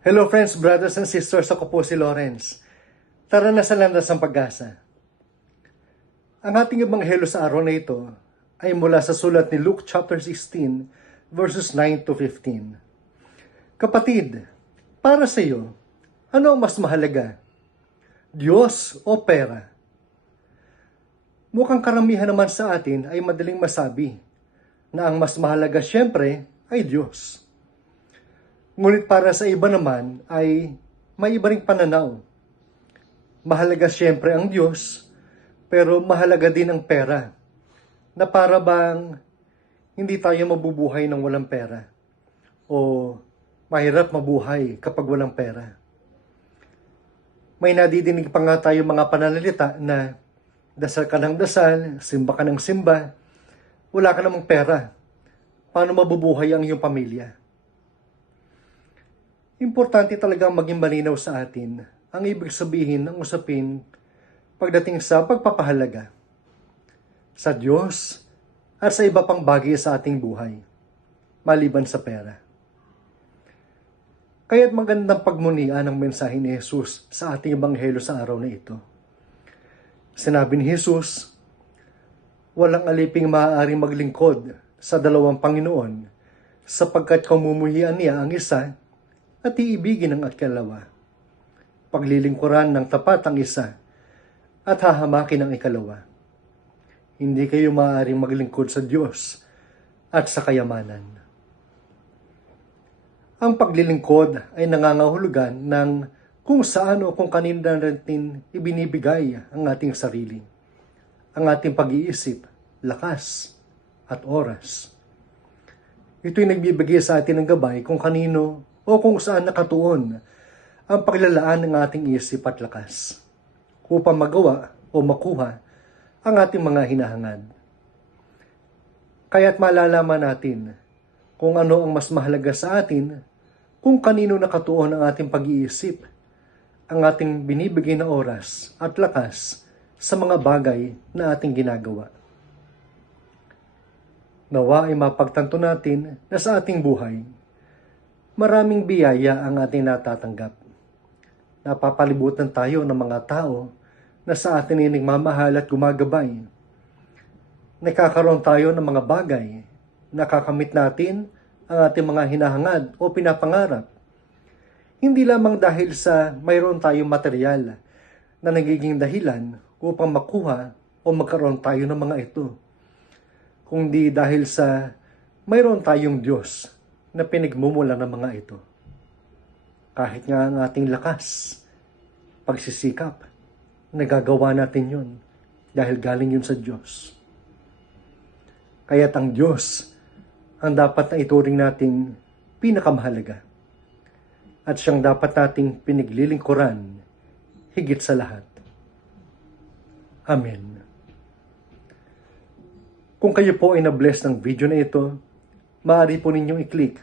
Hello friends, brothers and sisters, ako po si Lawrence. Tara na sa landas ng pag-asa. Ang ating ebanghelyo sa araw na ito ay mula sa sulat ni Luke chapter 16 verses 9 to 15. Kapatid, para sa iyo, ano ang mas mahalaga? Diyos o pera? Mukhang karamihan naman sa atin ay madaling masabi na ang mas mahalaga siyempre ay Diyos. Ngunit para sa iba naman ay may iba ring pananaw. Mahalaga siyempre ang Diyos, pero mahalaga din ang pera. Na para bang hindi tayo mabubuhay ng walang pera. O mahirap mabuhay kapag walang pera. May nadidinig pa nga tayo mga pananalita na dasal ka ng dasal, simba ka ng simba, wala ka namang pera. Paano mabubuhay ang iyong pamilya? Importante talagang maging malinaw sa atin ang ibig sabihin ng usapin pagdating sa pagpapahalaga sa Diyos at sa iba pang bagay sa ating buhay, maliban sa pera. Kaya't magandang pagmunian ang mensahe ni Jesus sa ating ebanghelyo sa araw na ito. Sinabi ni Jesus, walang aliping maaaring maglingkod sa dalawang Panginoon sapagkat kamumuhian niya ang isa at iibigin ang ikalawa. Paglilingkuran ng tapat ang isa at hahamakin ang ikalawa. Hindi kayo maaaring maglingkod sa Diyos at sa kayamanan. Ang paglilingkod ay nangangahulugan ng kung saan o kung kanino natin ibinibigay ang ating sarili, ang ating pag-iisip, lakas, at oras. Ito'y nagbibigay sa atin ng gabay kung kanino o kung saan nakatuon ang paglalaan ng ating isip at lakas upang magawa o makuha ang ating mga hinahangad. Kaya't malalaman natin kung ano ang mas mahalaga sa atin, kung kanino nakatuon ang ating pag-iisip, ang ating binibigay na oras at lakas sa mga bagay na ating ginagawa. Nawa ay mapagtanto natin na sa ating buhay, maraming biyaya ang ating natatanggap. Napapalibutan tayo ng mga tao na sa atin ay at gumagabay. Nakakaroon tayo ng mga bagay, nakakamit natin ang ating mga hinahangad o pinapangarap. Hindi lamang dahil sa mayroon tayong material na nagiging dahilan upang makuha o magkaroon tayo ng mga ito, kundi dahil sa mayroon tayong Diyos na pinagmumula ng mga ito. Kahit nga ang ating lakas, pagsisikap, nagagawa natin yon dahil galing yun sa Diyos. Kaya't ang Diyos ang dapat na ituring nating pinakamahalaga at siyang dapat nating piniglilingkuran higit sa lahat. Amen. Kung kayo po ay na-bless ng video na ito, maaari po ninyong i-click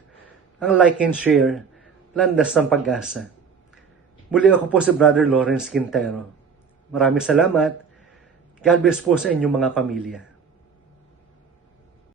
ang like and share landas ng pag-asa. Muli ako po si Brother Lawrence Quintero. Maraming salamat. God bless po sa inyong mga pamilya.